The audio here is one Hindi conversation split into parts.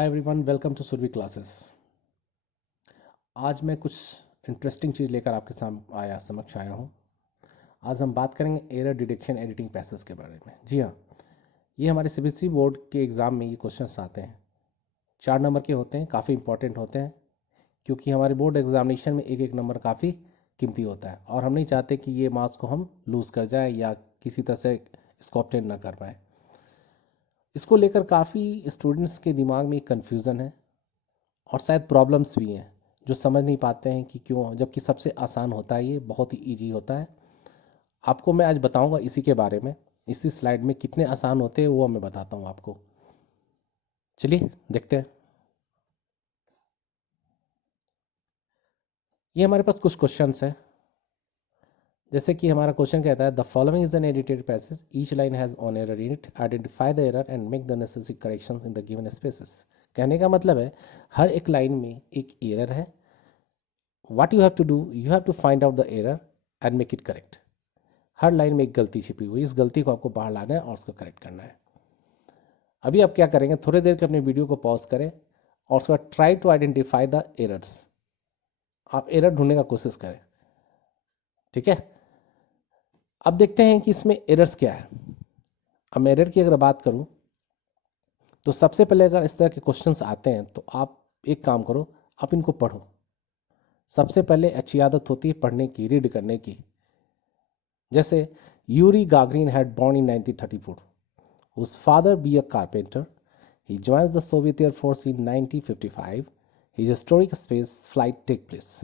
Hi everyone, welcome to Surabhi classes. आज मैं कुछ इंटरेस्टिंग चीज़ लेकर आपके सामने समक्ष आया हूँ। आज हम बात करेंगे एरर डिटेक्शन एडिटिंग पैसेज के बारे में। जी हाँ, ये हमारे सीबीएसई बोर्ड के एग्ज़ाम में ये क्वेश्चंस आते हैं। 4 नंबर के होते हैं, काफ़ी इंपॉर्टेंट होते हैं, क्योंकि हमारे बोर्ड एग्जामिनेशन में एक एक नंबर काफ़ी कीमती होता है और हम नहीं चाहते कि ये मार्क्स को हम लूज़ कर जाए या किसी तरह से इसको ऑब्टेन ना कर पाए। इसको लेकर काफ़ी स्टूडेंट्स के दिमाग में एक कन्फ्यूज़न है और शायद प्रॉब्लम्स भी हैं, जो समझ नहीं पाते हैं कि क्यों, जबकि सबसे आसान होता है, ये बहुत ही इजी होता है। आपको मैं आज बताऊंगा इसी के बारे में। इसी स्लाइड में कितने आसान होते हैं वो मैं बताता हूं आपको। चलिए देखते हैं। ये हमारे पास कुछ क्वेश्चंस हैं। जैसे कि हमारा क्वेश्चन कहता है, the following is an edited passage, each line has on error in it, identify the error and make the necessary corrections in the given spaces. कहने का मतलब है हर एक लाइन में एक एरर है। What you have to do, you have to find out the error and make it correct. हर लाइन में एक गलती छिपी हुई, इस गलती को आपको बाहर लाना है और उसको करेक्ट करना है। अभी आप क्या करेंगे, थोड़ी देर के अपने वीडियो को पॉज करें और उसके बाद try to identify the errors. आप एरर ढूंढने का कोशिश करें, ठीक है। अब देखते हैं कि इसमें एरर्स क्या है। अब मैं एरर की अगर बात करूं तो सबसे पहले अगर इस तरह के क्वेश्चंस आते हैं तो आप एक काम करो, आप इनको पढ़ो। सबसे पहले अच्छी आदत होती है पढ़ने की, रीड करने की। जैसे Yuri Gagarin had born in 1934, whose father be a carpenter. He joins the Soviet Air Force in 1955. His historic space flight take place.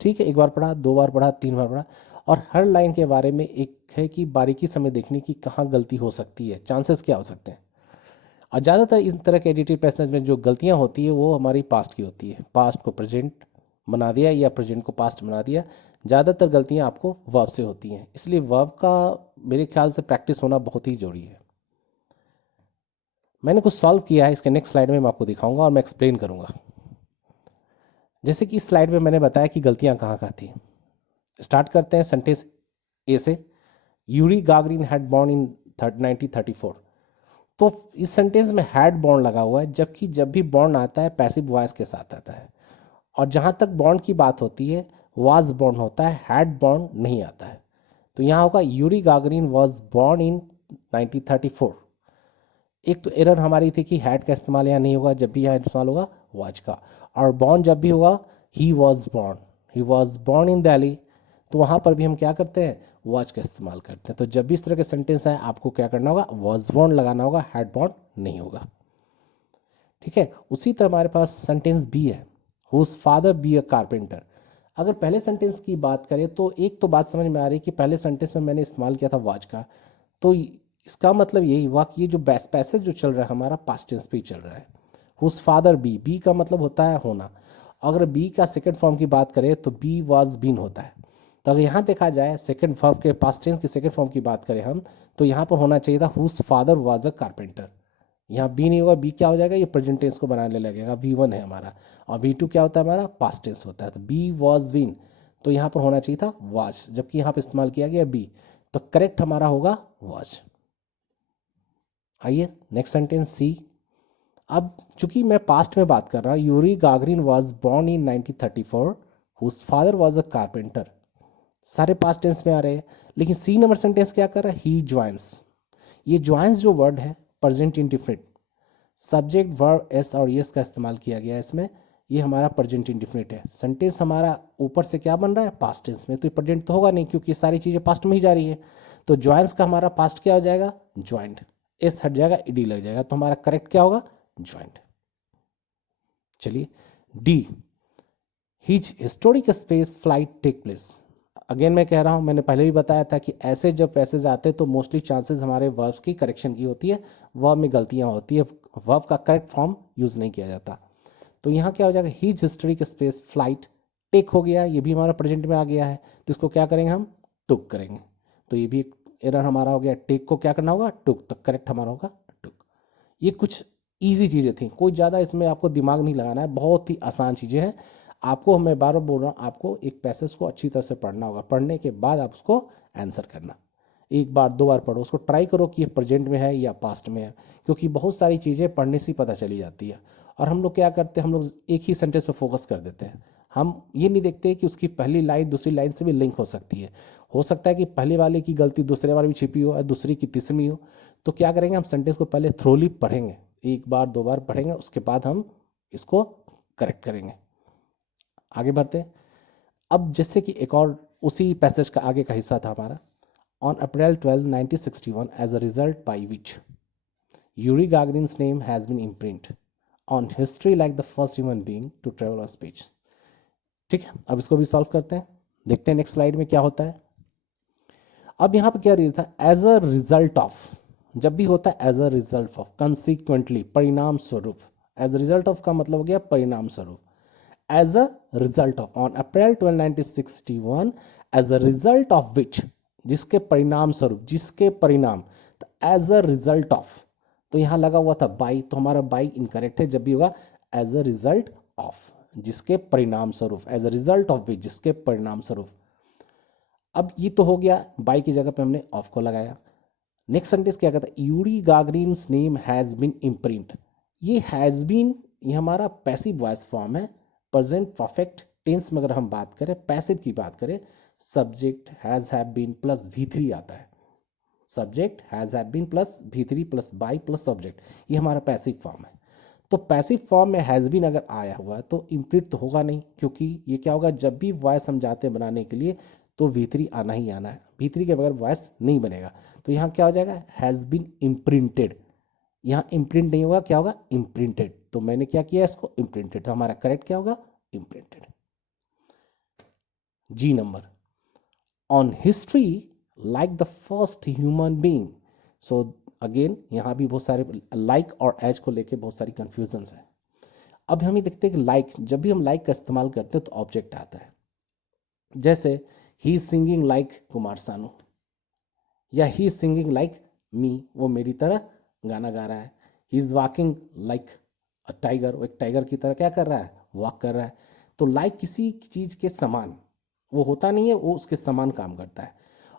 ठीक है, एक बार पढ़ा, दो बार पढ़ा, तीन बार पढ़ा, और हर लाइन के बारे में एक है कि बारीकी समय देखने की कहाँ गलती हो सकती है, चांसेस क्या हो सकते हैं। और ज़्यादातर इस तरह के एडिटेड पैसेज में जो गलतियाँ होती है वो हमारी पास्ट की होती है। पास्ट को प्रेजेंट बना दिया या प्रेजेंट को पास्ट बना दिया। ज़्यादातर गलतियाँ आपको वर्ब से होती हैं, इसलिए वर्ब का मेरे ख्याल से प्रैक्टिस होना बहुत ही जरूरी है। मैंने कुछ सॉल्व किया है, इसके नेक्स्ट स्लाइड में मैं आपको दिखाऊंगा और मैं एक्सप्लेन करूंगा। जैसे कि इस स्लाइड में मैंने बताया कि गलतियां कहाँ कहाँ थी। स्टार्ट करते हैं सेंटेंस ए से। Yuri Gagarin had born in 1934। तो इस सेंटेंस में हैड बॉर्न लगा हुआ है, जबकि जब भी बॉर्न आता है पैसिव वॉइस के साथ आता है। और जहां तक बॉर्न की बात होती है वाज बॉर्न होता है, हैड बॉर्न नहीं आता है। तो यहाँ होगा Yuri Gagarin was born in 1934। एक तो एरर हमारी थी कि हैड का इस्तेमाल यहाँ नहीं होगा, जब भी यहाँ इस्तेमाल होगा वाज का। और बॉर्न जब भी होगा he was born in Delhi, तो वहाँ पर भी हम क्या करते हैं, वाज का इस्तेमाल करते हैं। तो जब भी इस तरह के सेंटेंस आए आपको क्या करना होगा, वॉज बॉर्न लगाना होगा, हैड बॉर्न नहीं होगा, ठीक है। उसी तरह हमारे पास सेंटेंस बी है, whose father be a carpenter. अगर पहले सेंटेंस की बात करें तो एक तो बात समझ में आ रही है कि पहले सेंटेंस में मैंने इस्तेमाल किया था वाज का, तो इसका मतलब यही हुआ कि ये जो पैसेज जो चल रहा है हमारा पास्ट टेंस पे ही चल रहा है। हुज फादर बी का मतलब होता है होना। अगर बी का सेकंड फॉर्म की बात करें तो बी वाज बीन होता है। तो अगर यहाँ देखा जाए सेकंड फॉर्म के पास्ट टेंस के सेकंड फॉर्म की बात करें हम, तो यहाँ पर होना चाहिए था whose father was a carpenter. यहाँ बी नहीं होगा, बी क्या हो जाएगा, ये प्रेजेंट टेंस को बनाने लगेगा। V1 है हमारा और V2 क्या होता है हमारा, पास्ट टेंस होता है। तो बी वाज बीन, तो यहाँ पर होना चाहिए था वाज, जबकि यहाँ पर इस्तेमाल किया गया बी, तो करेक्ट हमारा होगा वाज। आइए नेक्स्ट सेंटेंस सी। अब चूंकि मैं पास्ट में बात कर रहा हूँ, Yuri Gagarin was born in 1934, whose father was a carpenter, सारे पास्ट टेंस में आ रहे हैं। लेकिन सी नंबर सेंटेंस क्या कर रहा है, ही ज्वाइंस। ये ज्वाइंस जो वर्ड है present indefinite, subject verb S और यस का इस्तेमाल किया गया है इसमें। ये हमारा प्रेजेंट इंडिफिनिट है। सेंटेंस हमारा ऊपर से क्या बन रहा है, पास्ट टेंस में, तो प्रेजेंट तो होगा नहीं क्योंकि सारी चीजें पास्ट में ही जा रही है। तो ज्वाइंस का हमारा पास्ट क्या हो जाएगा, ज्वाइंट। एस हट जाएगा, ईडी लग जाएगा, तो हमारा करेक्ट क्या होगा, ज्वाइंट। चलिए D, his historic space flight take place. Again मैं कह रहा हूं, मैंने पहले भी बताया था कि ऐसे जब पैसेज आते हैं तो मोस्टली चांसेस हमारे वर्ब्स की करेक्शन की होती है, वर्ब में गलतियां होती है, वर्ब का करेक्ट फॉर्म यूज नहीं किया जाता। तो यहाँ क्या हो जाएगा, his historic space flight take हो गया, ये भी हमारा प्रेजेंट में आ गया है, तो इसको क्या करेंगे हम, टुक करेंगे। तो ये भी एक एरर हमारा हो गया, टेक को क्या करना होगा, टुक, तो करेक्ट हमारा होगा टुक। ये कुछ इजी चीज़ें थी, कोई ज़्यादा इसमें आपको दिमाग नहीं लगाना है, बहुत ही आसान चीज़ें हैं। आपको मैं बार बार बोल रहा हूँ, आपको एक पैसेज को अच्छी तरह से पढ़ना होगा, पढ़ने के बाद आप उसको आंसर करना। एक बार दो बार पढ़ो, उसको ट्राई करो कि ये प्रेजेंट में है या पास्ट में है, क्योंकि बहुत सारी चीज़ें पढ़ने से ही पता चली जाती है। और हम लोग क्या करते हैं, हम लोग एक ही सेंटेंस पे फोकस कर देते हैं, हम ये नहीं देखते कि उसकी पहली लाइन दूसरी लाइन से भी लिंक हो सकती है। हो सकता है कि पहले वाले की गलती दूसरे वाले में छिपी हो और दूसरी की तीसरी में हो। तो क्या करेंगे, हम सेंटेंस को पहले थ्रोली पढ़ेंगे, एक बार दो बार पढ़ेंगे, उसके बाद हम इसको करेक्ट करेंगे। आगे बढ़ते हैं। अब जैसे कि एक और उसी पैसेज का आगे का हिस्सा था हमारा। On April 12, 1961 as a result by which Yuri Gagarin's name has been imprint on history like the first human being to travel on space. ठीक है, अब इसको भी सॉल्व करते हैं, देखते हैं नेक्स्ट स्लाइड में क्या होता है। अब यहाँ पर क्या था, एज अ रिजल्ट ऑफ, जब भी होता है as a result of, consequently, परिणाम स्वरूप। एज अ रिजल्ट ऑफ का मतलब हो गया परिणाम स्वरूप। as a result of on April 12, 1961 as a result of which, जिसके परिणाम स्वरूप, जिसके परिणाम, तो as a result of, तो यहाँ लगा हुआ था बाई, तो हमारा बाई इनकरेक्ट है, जब भी होगा as a result of, जिसके परिणाम स्वरूप, as a result of which, जिसके परिणाम स्वरूप। अब ये तो हो गया, बाई की जगह पे हमने ऑफ को लगाया। नेक्स्ट सेंटेंस क्या कहता है, Yuri Gagarin's name has been imprint. ये हैज बीन, ये हमारा पैसिव वॉइस फॉर्म है। प्रेजेंट परफेक्ट टेंस में अगर हम बात करें, पैसिव की बात करें, subject has have been plus V3 आता है। Subject has have been plus V3 plus by plus object, ये हमारा पैसिव फॉर्म है। तो पैसिव फॉर्म में हैज बीन अगर आया हुआ है तो इम्प्रिंट तो होगा नहीं, क्योंकि ये क्या होगा, जब भी वॉइस हम जाते हैं बनाने के लिए तो V3 आना ही आना है, V3 के बगैर वॉइस नहीं बनेगा। तो यहाँ क्या हो जाएगा, हैज बीन इम्प्रिंटेड। यहाँ इम्प्रिंट नहीं होगा, क्या होगा, इम्प्रिंटेड। तो मैंने क्या किया, इसको इम्प्रिंटेड, तो हमारा करेक्ट क्या होगा, imprinted. G number, on history like the first human being. So again यहाँ भी बहुत सारे लाइक और एज को लेके बहुत सारी कंफ्यूजन है। अब हम ये देखते हैं कि लाइक, जब भी हम लाइक का इस्तेमाल करते हैं तो ऑब्जेक्ट आता है। जैसे he is singing like Kumar Sanu, या he is singing like me, वो मेरी तरह गाना गा रहा है। He is walking like a tiger, वो एक टाइगर की तरह क्या कर रहा है, वॉक कर रहा है। तो लाइक किसी चीज के समान वो होता नहीं है, वो उसके समान काम करता है।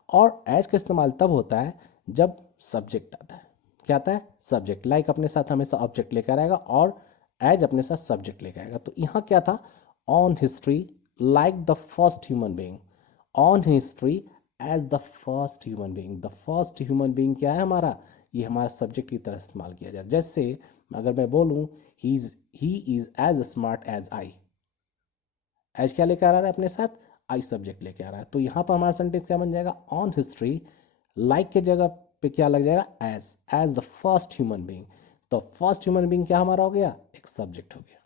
और एज का इस्तेमाल तब होता है जब सब्जेक्ट आता है। क्या आता है, सब्जेक्ट। लाइक अपने साथ हमेशा ऑब्जेक्ट लेकर आएगा और एज अपने साथ सब्जेक्ट लेकर आएगा। तो यहाँ क्या था, on history like the first human being, on history as the first human being. The first human being क्या है हमारा, ये हमारा सब्जेक्ट की तरह इस्तेमाल किया जाए। जैसे अगर मैं बोलूं he is as smart as I, as क्या लेकर आ रहा है अपने साथ, आई सब्जेक्ट लेके आ रहा है। तो यहाँ पर हमारा सेंटेंस क्या बन जाएगा, ऑन हिस्ट्री लाइक के जगह पे क्या लग जाएगा, as the first human being. तो फर्स्ट ह्यूमन बीइंग क्या हमारा हो गया, एक सब्जेक्ट हो गया।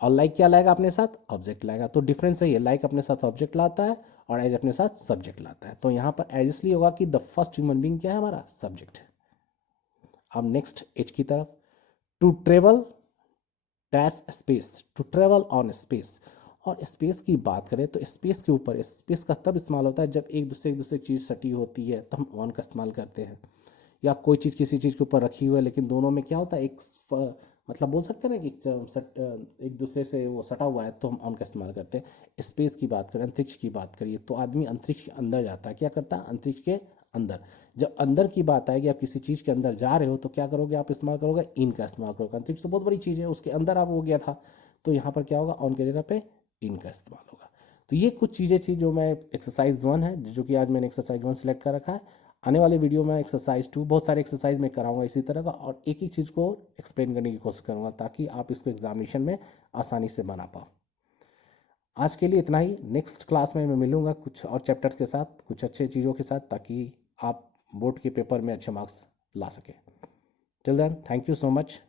और लाइक क्या लाएगा अपने साथ, ऑब्जेक्ट लाएगा। तो डिफरेंस है ये, लाइक अपने साथ ऑब्जेक्ट लाता है और एज अपने साथ सब्जेक्ट लाता है। तो यहाँ पर एज इसलिए होगा कि द फर्स्ट ह्यूमन बीइंग क्या है हमारा, सब्जेक्ट है। अब नेक्स्ट एच की तरफ, to travel dash space, to travel on space. और स्पेस की बात करें तो स्पेस के ऊपर, स्पेस का तब इस्तेमाल होता है जब एक दूसरे चीज़ सटी होती है, तो हम ऑन का इस्तेमाल करते हैं। या कोई चीज़ किसी चीज़ के ऊपर रखी हुई है लेकिन दोनों में क्या होता है, मतलब बोल सकते हैं ना कि एक दूसरे से वो सटा हुआ है, तो हम ऑन का इस्तेमाल करते हैं। स्पेस की बात करें, अंतरिक्ष की बात करिए, तो आदमी अंतरिक्ष के अंदर जाता है। क्या करता है, अंतरिक्ष के अंदर। जब अंदर की बात आएगी, आप किसी चीज़ के अंदर जा रहे हो तो क्या करोगे, आप इस्तेमाल करोगे इन का इस्तेमाल करोगे। अंतरिक्ष तो बहुत बड़ी चीज़ है, उसके अंदर आप हो गया था, तो यहाँ पर क्या होगा, ऑन की जगह पे इन का इस्तेमाल होगा। तो ये कुछ चीज़ें थी जो मैं एक्सरसाइज 1 है, जो कि आज मैंने एक्सरसाइज 1 सेलेक्ट कर रखा है। आने वाले वीडियो में एक्सरसाइज 2, बहुत सारे एक्सरसाइज में कराऊंगा इसी तरह का, और एक एक चीज़ को एक्सप्लेन करने की कोशिश करूंगा ताकि आप इसको एग्जामिनेशन में आसानी से बना पाओ। आज के लिए इतना ही। नेक्स्ट क्लास में मैं मिलूंगा कुछ और चैप्टर्स के साथ, कुछ अच्छे चीज़ों के साथ, ताकि आप बोर्ड के पेपर में अच्छे मार्क्स ला सकें। Till then, thank you so much